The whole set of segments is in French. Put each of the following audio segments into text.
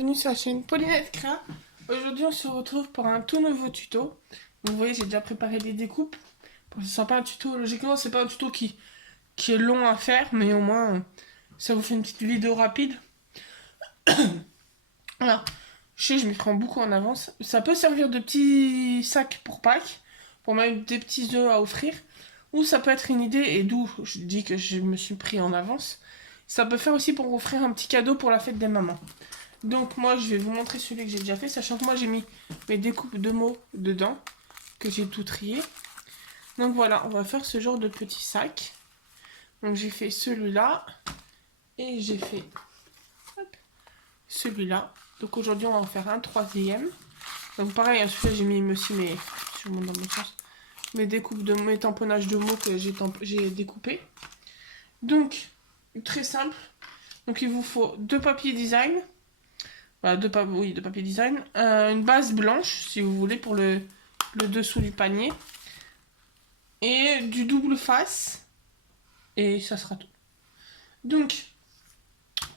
bienvenue sur la chaîne Paulinette Créa. Aujourd'hui on se retrouve pour un tout nouveau tuto. Donc, vous voyez, j'ai déjà préparé des découpes. Bon, ce sera pas un tuto, logiquement c'est pas un tuto qui est long à faire, mais au moins ça vous fait une petite vidéo rapide. Voilà, je sais, je m'y prends beaucoup en avance. Ça peut servir de petit sac pour Pâques, pour mettre des petits œufs à offrir. Ou ça peut être une idée, et d'où je dis que je me suis pris en avance. Ça peut faire aussi pour offrir un petit cadeau pour la fête des mamans. Donc moi je vais vous montrer celui que j'ai déjà fait, sachant que moi j'ai mis mes découpes de mots dedans, que j'ai tout trié. Donc voilà, on va faire ce genre de petit sac. Donc j'ai fait celui-là, et j'ai fait celui-là. Donc aujourd'hui on va en faire un troisième. Donc pareil, celui-là j'ai mis aussi mes découpes de mes tamponnages de mots que j'ai découpés. Donc très simple. Donc il vous faut deux papiers design. Voilà, deux papiers design. Une base blanche, si vous voulez, pour le dessous du panier. Et du double face. Et ça sera tout. Donc,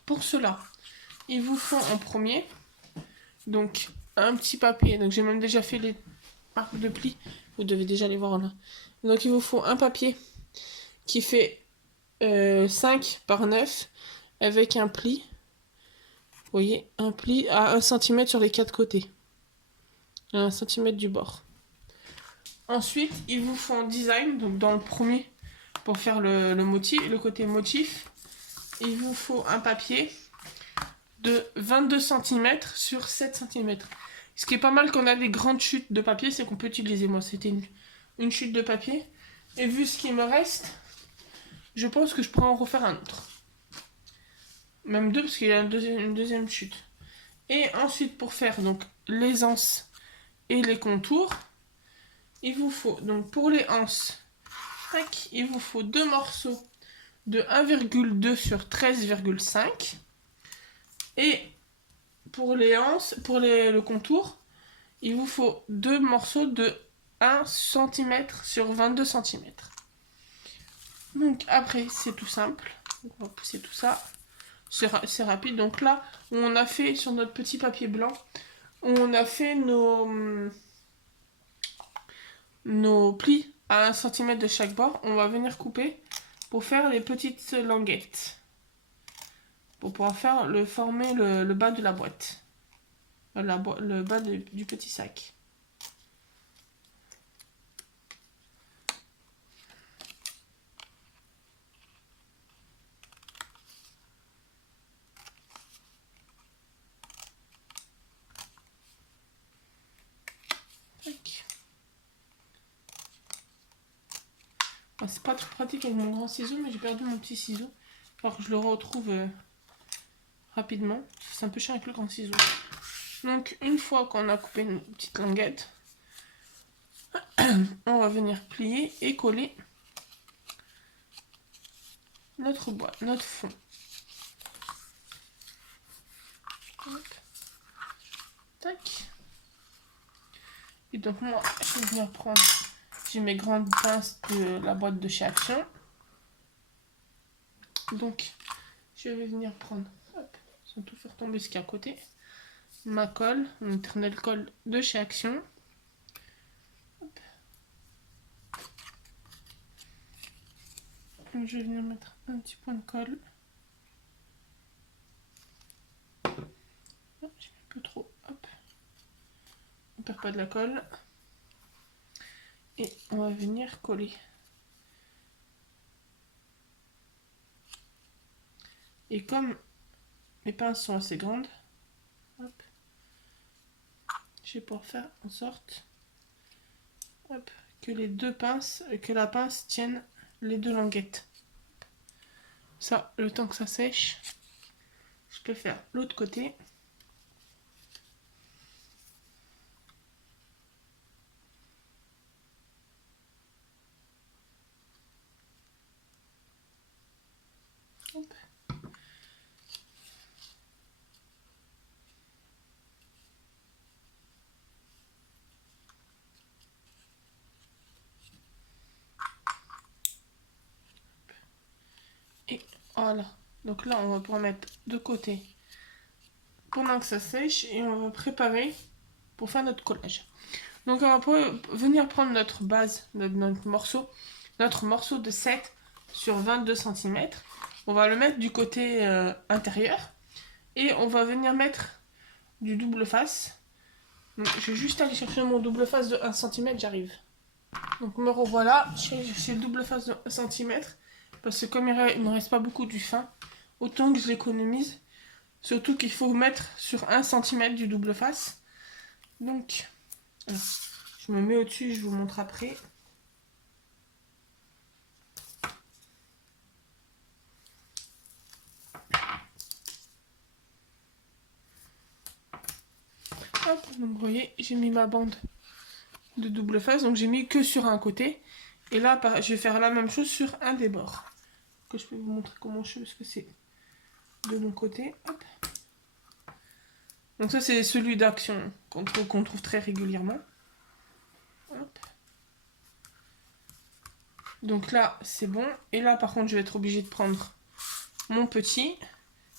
pour cela, il vous faut en premier, donc, un petit papier. Donc, j'ai même déjà fait les marques de pli. Vous devez déjà les voir là. Donc, il vous faut un papier qui fait 5 par 9 avec un pli. Vous voyez, un pli à 1 cm sur les 4 côtés. 1 cm du bord. Ensuite, il vous faut un design, donc dans le premier, pour faire le côté motif, il vous faut un papier de 22 cm sur 7 cm. Ce qui est pas mal quand on a des grandes chutes de papier, c'est qu'on peut utiliser. Moi, c'était une chute de papier. Et vu ce qui me reste, je pense que je pourrais en refaire un autre. Même deux, parce qu'il y a une deuxième chute. Et ensuite, pour faire donc les anses et les contours, il vous faut, donc pour les anses, il vous faut deux morceaux de 1,2 sur 13,5. Et pour les anses, pour le contour, il vous faut deux morceaux de 1 cm sur 22 cm. Donc après, c'est tout simple. On va pousser tout ça. C'est rapide. Donc là, on a fait sur notre petit papier blanc, on a fait nos plis à 1 cm de chaque bord. On va venir couper pour faire les petites languettes. Pour pouvoir former le bas de la boîte. Le bas du petit sac. C'est pas trop pratique avec mon grand ciseau, mais j'ai perdu mon petit ciseau. Alors que je le retrouve rapidement. C'est un peu chiant avec le grand ciseau. Donc une fois qu'on a coupé une petite languette, on va venir plier et coller notre boîte, notre fond. Hop. Tac. Et donc moi, je vais venir prendre, j'ai mes grandes pinces de la boîte de chez Action. Donc je vais venir prendre, hop, sans tout faire tomber ce qu'il y a à côté, ma colle, mon éternelle colle de chez Action. Hop. Donc, je vais venir mettre un petit point de colle. Oh, j'ai mis un peu trop, hop. On perd pas de la colle. Et on va venir coller. Et comme mes pinces sont assez grandes, hop, je vais pouvoir faire en sorte, hop, que la pince tienne les deux languettes. Ça, le temps que ça sèche, je peux faire l'autre côté. Hop. Et voilà. Donc là, on va pouvoir mettre de côté pendant que ça sèche et on va préparer pour faire notre collage. Donc on va venir prendre notre base, notre morceau de 7 sur 22 cm. On va le mettre du côté intérieur et on va venir mettre du double face. Donc, je vais juste aller chercher mon double face de 1 cm, j'arrive. Donc me revoilà, j'ai le double face de 1 cm parce que comme il ne me reste pas beaucoup du fin, autant que je l'économise. Surtout qu'il faut mettre sur 1 cm du double face. Donc, voilà. Je me mets au-dessus et je vous montre après. Hop, donc vous voyez, j'ai mis ma bande de double face. Donc j'ai mis que sur un côté. Et là, je vais faire la même chose sur un des bords. Que je peux vous montrer comment je fais parce que c'est de mon côté. Hop. Donc ça, c'est celui d'action qu'on trouve très régulièrement. Hop. Donc là, c'est bon. Et là, par contre, je vais être obligée de prendre mon petit.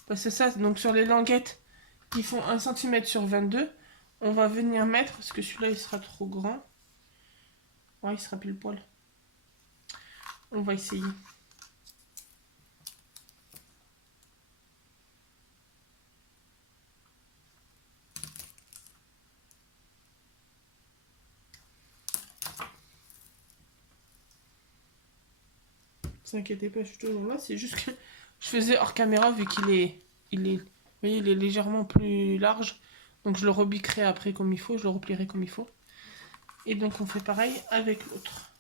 Parce que ça, donc sur les languettes qui font 1 cm sur 22, on va venir mettre, parce que celui-là, il sera trop grand. Ouais, il sera pile poil. On va essayer. Ne vous inquiétez pas, je suis toujours là. C'est juste que je faisais hors caméra vu qu'il est, vous voyez, il est légèrement plus large. Donc je le rebiquerai après comme il faut, je le replierai comme il faut. Et donc on fait pareil avec l'autre.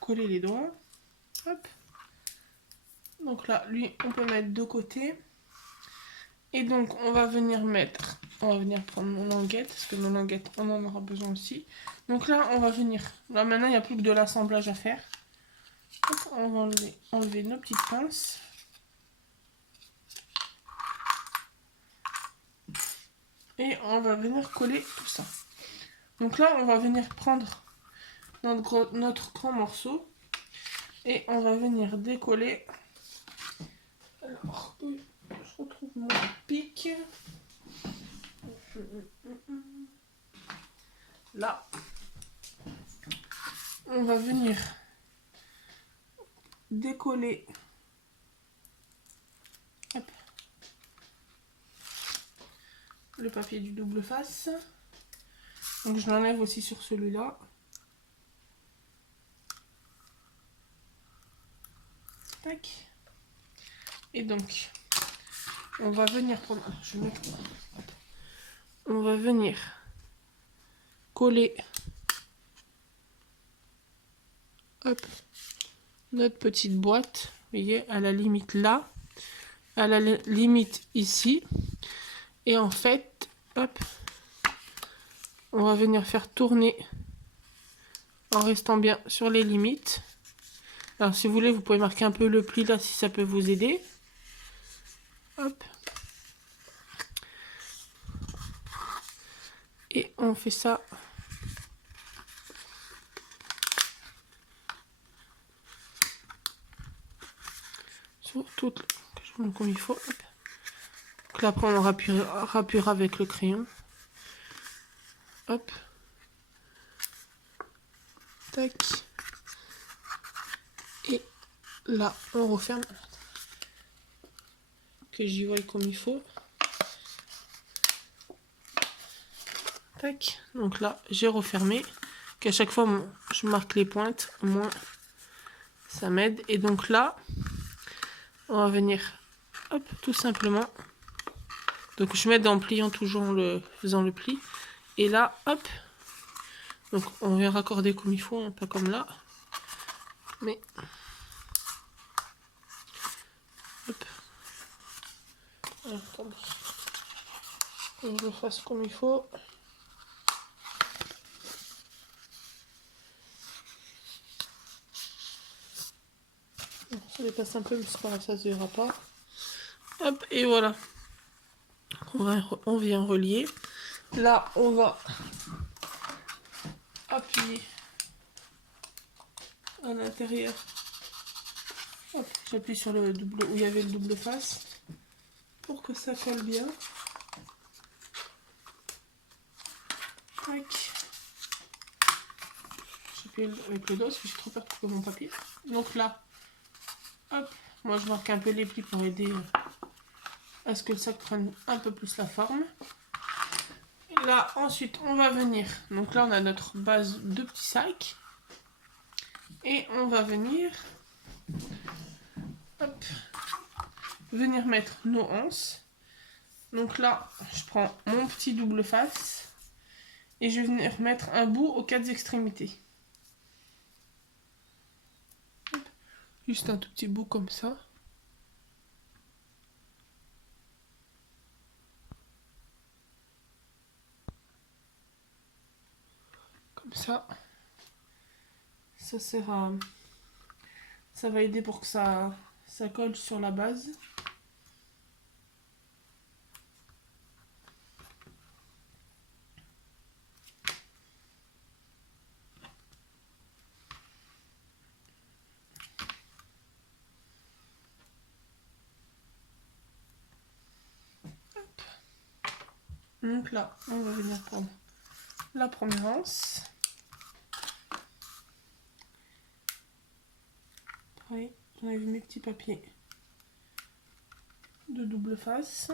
Coller les doigts. Hop. Donc là, lui, on peut mettre de côté. Et donc, on va venir prendre nos languettes, parce que nos languettes, on en aura besoin aussi. Donc là, on va venir, là maintenant, il n'y a plus que de l'assemblage à faire. Hop, on va enlever nos petites pinces. Et on va venir coller tout ça. Donc là, on va venir prendre notre grand morceau. Et on va venir décoller. Alors, je retrouve mon pic. Là, on va venir décoller. Hop. Le papier du double face. Donc je l'enlève aussi sur celui-là. Tac. Et donc, on va venir prendre... On va venir coller, hop, notre petite boîte, vous voyez, à la limite là, à la limite ici. Et en fait, hop, on va venir faire tourner en restant bien sur les limites. Alors si vous voulez, vous pouvez marquer un peu le pli là si ça peut vous aider. Hop. Et on fait ça. Sur toute, je vous montre comme il faut. Hop. Donc là après on rappuiera avec le crayon. Hop. Tac. Et là on referme. Que j'y voie comme il faut. Tac. Donc là j'ai refermé. Qu'à chaque fois je marque les pointes, au moins ça m'aide. Et donc là on va venir, hop, tout simplement. Donc je m'aide en pliant toujours en faisant le pli. Et là, hop. Donc on vient raccorder comme il faut, hein, pas comme là. Mais hop. Alors, attendez. Que je le fasse comme il faut. Ça dépasse un peu, mais c'est pas grave, ça se verra pas. Hop, et voilà. on vient relier. Là, on va appuyer à l'intérieur. J'appuie sur le double où il y avait le double face pour que ça colle bien. Tac. J'appuie avec le dos parce que j'ai trop peur de couper mon papier. Donc là, hop, moi je marque un peu les plis pour aider à ce que le sac prenne un peu plus la forme. Et là, ensuite, on va venir. Donc là, on a notre base de petits sacs. Et on va venir, hop, venir mettre nos anses. Donc là, je prends mon petit double face et je vais venir mettre un bout aux 4 extrémités. Hop. Juste un tout petit bout comme ça. Comme ça. Ça sert à... Ça va aider pour que ça colle sur la base. Hop. Donc là, on va venir prendre la première anse. Pareil, j'enlève mes petits papiers de double face.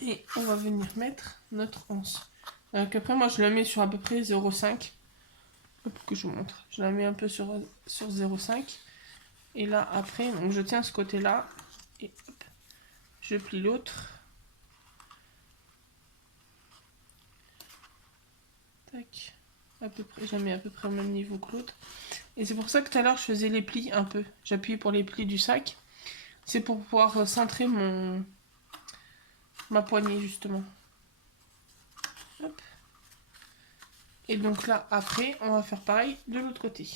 Et on va venir mettre notre anse. Après moi je la mets sur à peu près 0,5. Pour que je vous montre. Je la mets un peu sur 0,5. Et là après, donc je tiens ce côté là. Et hop, je plie l'autre. Tac. À peu près, je la mets à peu près au même niveau que l'autre. Et c'est pour ça que tout à l'heure je faisais les plis un peu. J'appuyais pour les plis du sac. C'est pour pouvoir centrer ma poignée justement. Hop. Et donc là après on va faire pareil de l'autre côté.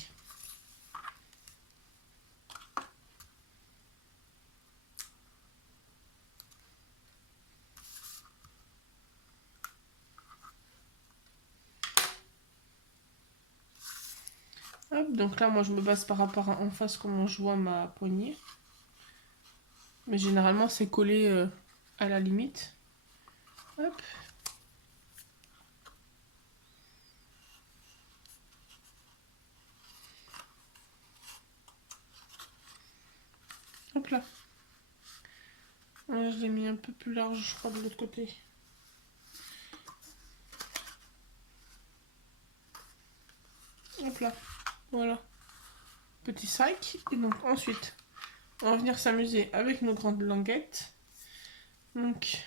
Hop, donc là moi je me base par rapport à en face comment je vois ma poignée. Mais généralement c'est collé à la limite. Hop. Hop là. Je l'ai mis un peu plus large, je crois, de l'autre côté. Hop là. Voilà. Petit sac. Et donc ensuite, on va venir s'amuser avec nos grandes languettes. Donc,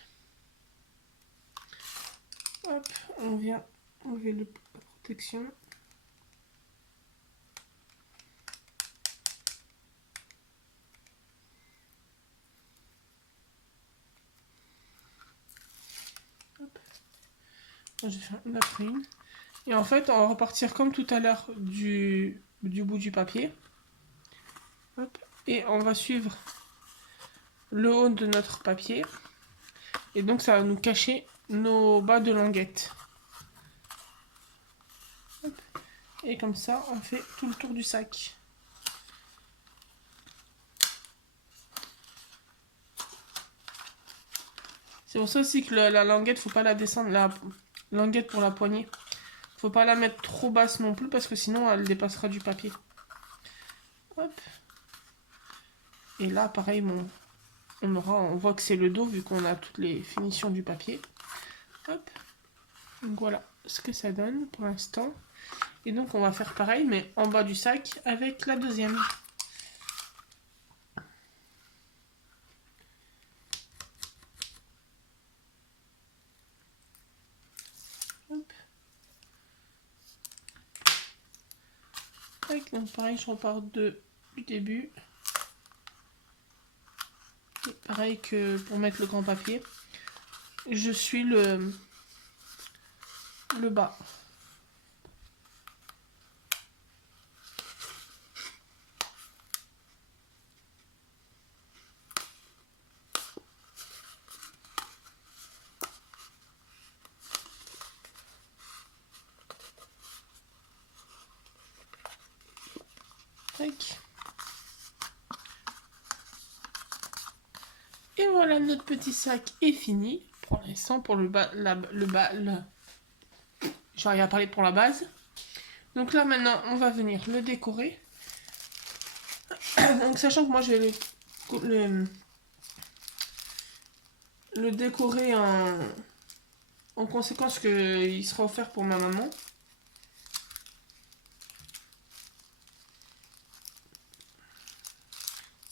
hop, on vient enlever la protection. Hop. Je vais faire une après une. Et en fait, on va repartir comme tout à l'heure du bout du papier. Hop. Et on va suivre le haut de notre papier. Et donc, ça va nous cacher nos bas de languette. Hop. Et comme ça, on fait tout le tour du sac. C'est pour ça aussi que la languette, faut pas la descendre. La languette pour la poignée, faut pas la mettre trop basse non plus parce que sinon elle dépassera du papier. Hop. Et là, pareil, on voit que c'est le dos vu qu'on a toutes les finitions du papier. Hop. Donc voilà ce que ça donne pour l'instant. Et donc on va faire pareil mais en bas du sac avec la deuxième. Hop. Donc pareil, je repars du début. Et pareil que pour mettre le grand papier. Je suis le bas. Tac. Et voilà, notre petit sac est fini. Pour l'instant, pour le bas, j'arrive à parler pour la base. Donc là, maintenant, on va venir le décorer. Donc, sachant que moi, je vais le décorer en conséquence qu'il sera offert pour ma maman.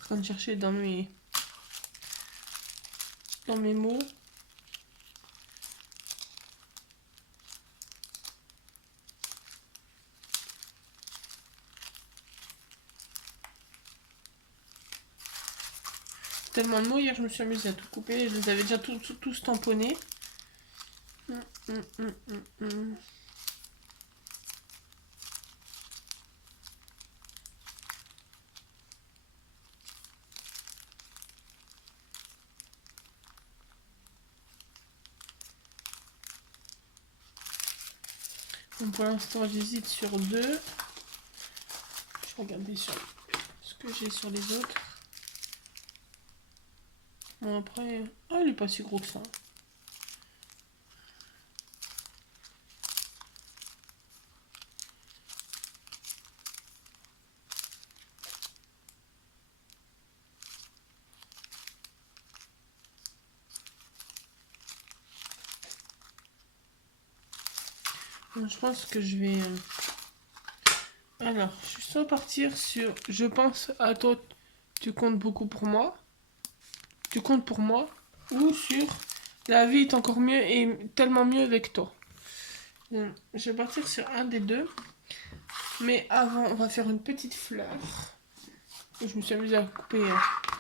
En train de chercher dans mes mots. Tellement de mots, hier je me suis amusée à tout couper, je les avais déjà tous tamponnés. Donc pour l'instant j'hésite sur 2. Je vais regarder sur ce que j'ai sur les autres. Bon après, ah il est pas si gros que ça. Donc, je pense que je vais... Alors, je suis soit partir sur... Je pense à toi, tu comptes beaucoup pour moi. Tu comptes pour moi. Ou sur... La vie est encore mieux et tellement mieux avec toi. Donc, je vais partir sur un des deux. Mais avant, on va faire une petite fleur. Je me suis amusée à couper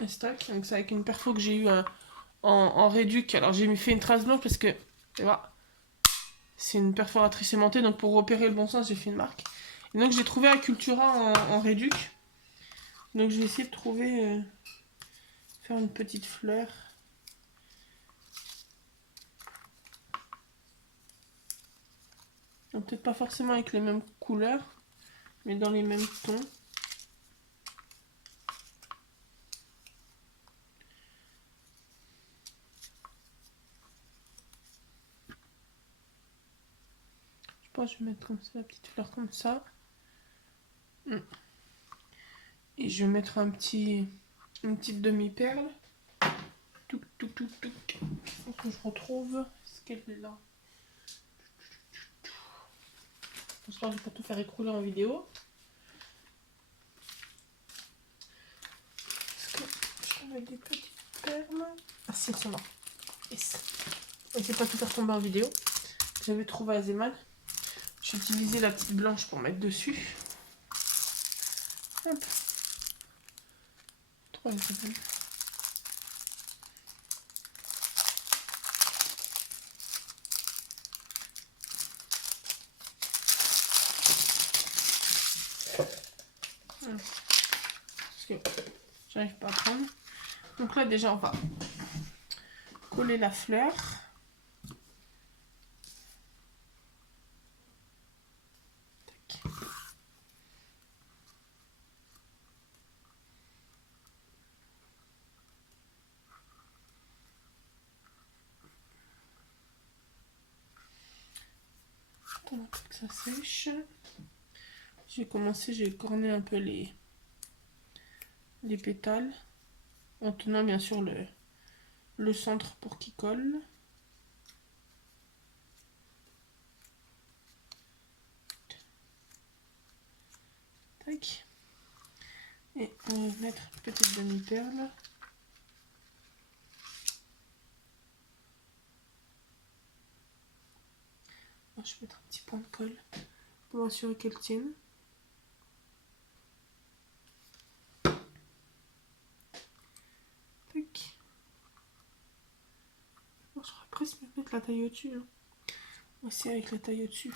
un stock. Donc c'est avec une perfo que j'ai eu en réduc. Alors j'ai fait une trace blanche parce que... Tu vois, c'est une perforatrice aimantée. Donc pour repérer le bon sens, j'ai fait une marque. Et donc j'ai trouvé Acultura en réduc. Donc je vais essayer de trouver... faire une petite fleur. Peut-être pas forcément avec les mêmes couleurs, mais dans les mêmes tons. Je pense que je vais mettre comme ça, la petite fleur comme ça. Et je vais mettre une petite demi-perle. Touc, touc, touc, touc. Faut que je retrouve ce qu'elle est là. J'espère que je vais pas tout faire écrouler en vidéo. Parce que j'avais des petites perles. Ah si, elles sont là. Yes. Je ne vais pas tout faire tomber en vidéo. J'avais trouvé à Zeman. J'ai utilisé la petite blanche pour mettre dessus. Hop. Trop agréable. Parce que j'arrive pas à prendre. Donc là déjà on va coller la fleur. Tac. Attends que ça sèche. J'ai commencé, j'ai corné un peu les pétales en tenant bien sûr le centre pour qu'il colle. Tac. Et on va mettre une petite demi-perle. Je vais mettre un petit point de colle pour assurer qu'elle tienne. Tac. J'aurais presque mettre la taille au-dessus. Hein. Aussi avec la taille au-dessus.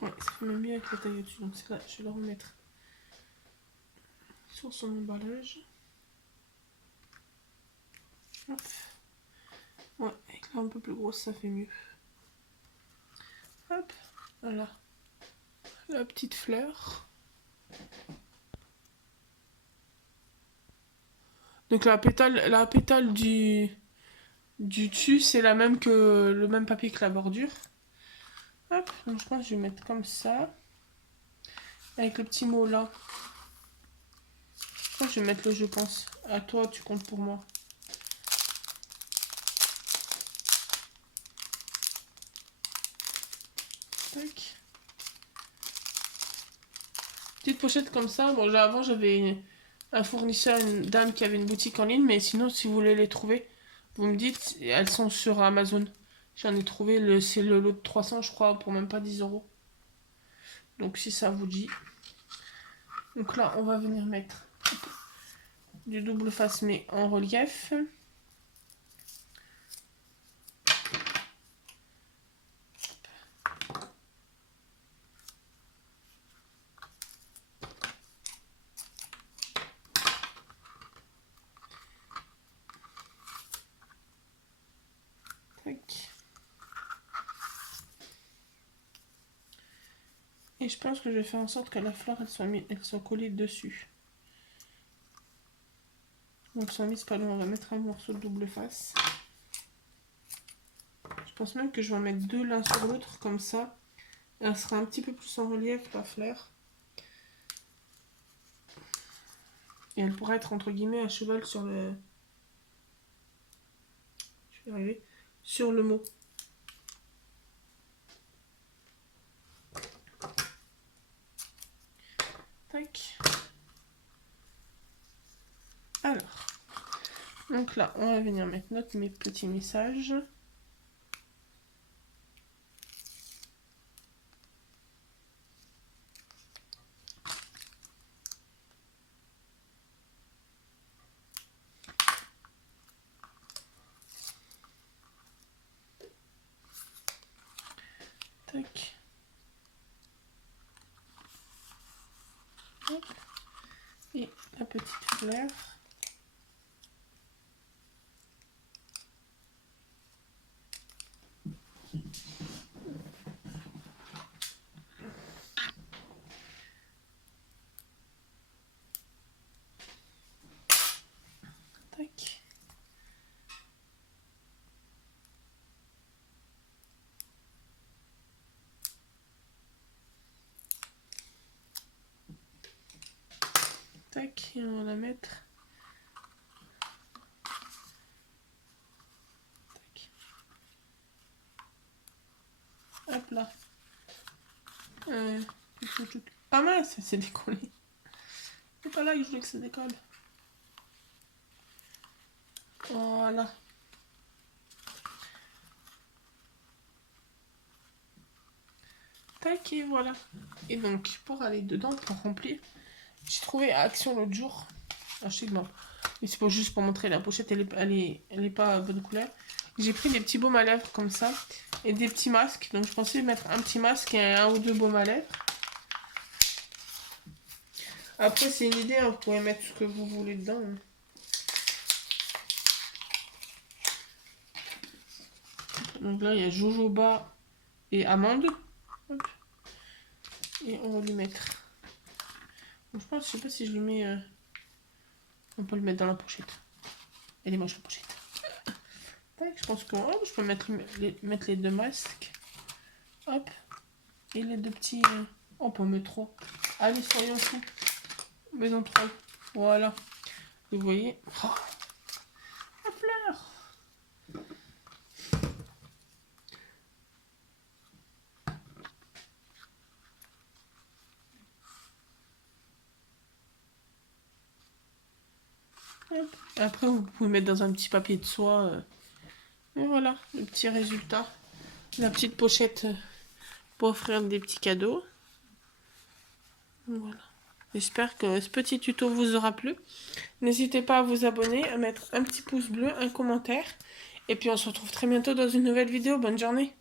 Ouais, ça fait même mieux avec la taille au-dessus. Donc c'est là, je vais la remettre sur son emballage. Hop. Ouais, avec là un peu plus grosse, ça fait mieux. Hop, voilà. La petite fleur. Donc la pétale du dessus, c'est la même que le même papier que la bordure. Hop, donc je pense que je vais mettre comme ça. Avec le petit mot là. Je vais mettre le je pense. À toi, tu comptes pour moi. Tac. Petite pochette comme ça. Bon, avant, j'avais un fournisseur, une dame qui avait une boutique en ligne. Mais sinon, si vous voulez les trouver, vous me dites. Elles sont sur Amazon. J'en ai trouvé, c'est le lot de 300, je crois, pour même pas 10 €. Donc, si ça vous dit. Donc là, on va venir mettre du double face, mais en relief. Tac. Et je pense que je vais faire en sorte que la fleur elle soit collée dessus. Donc sans mise pas loin, on va mettre un morceau de double face. Je pense même que je vais en mettre deux l'un sur l'autre, comme ça. Elle sera un petit peu plus en relief, la fleur. Et elle pourra être entre guillemets à cheval sur le... Je vais y arriver. Sur le mot. Tac. Alors. Donc là, on va venir mettre mes petits messages. Tac. Hop. Et la petite fleur. Tac. Tac, et on va la mettre. Tac. Hop là. Ah mince, c'est décollé. C'est pas là que je voulais que ça décolle. Voilà. Tac, et voilà. Et donc, pour aller dedans, pour remplir, j'ai trouvé à Action l'autre jour. Ah, je sais que non. Mais c'est pas juste pour montrer la pochette, elle est pas bonne couleur. J'ai pris des petits baumes à lèvres comme ça. Et des petits masques. Donc je pensais mettre un petit masque et un ou deux baumes à lèvres. Après, c'est une idée, hein, vous pouvez mettre ce que vous voulez dedans. Hein. Donc là, il y a jojoba et amande. Hop. Et on va lui mettre. Donc, je pense, je sais pas si je lui mets. On peut le mettre dans la pochette. Elle est moche la pochette. Tac, je pense que je peux mettre les deux masques. Hop. Et les deux petits. On peut en mettre trois. Allez, soyons fous. Maison 3. Voilà. Vous voyez. Oh, la fleur. Hop. Après, vous pouvez mettre dans un petit papier de soie. Et voilà, le petit résultat. La petite pochette pour offrir des petits cadeaux. Voilà. J'espère que ce petit tuto vous aura plu. N'hésitez pas à vous abonner, à mettre un petit pouce bleu, un commentaire. Et puis on se retrouve très bientôt dans une nouvelle vidéo. Bonne journée!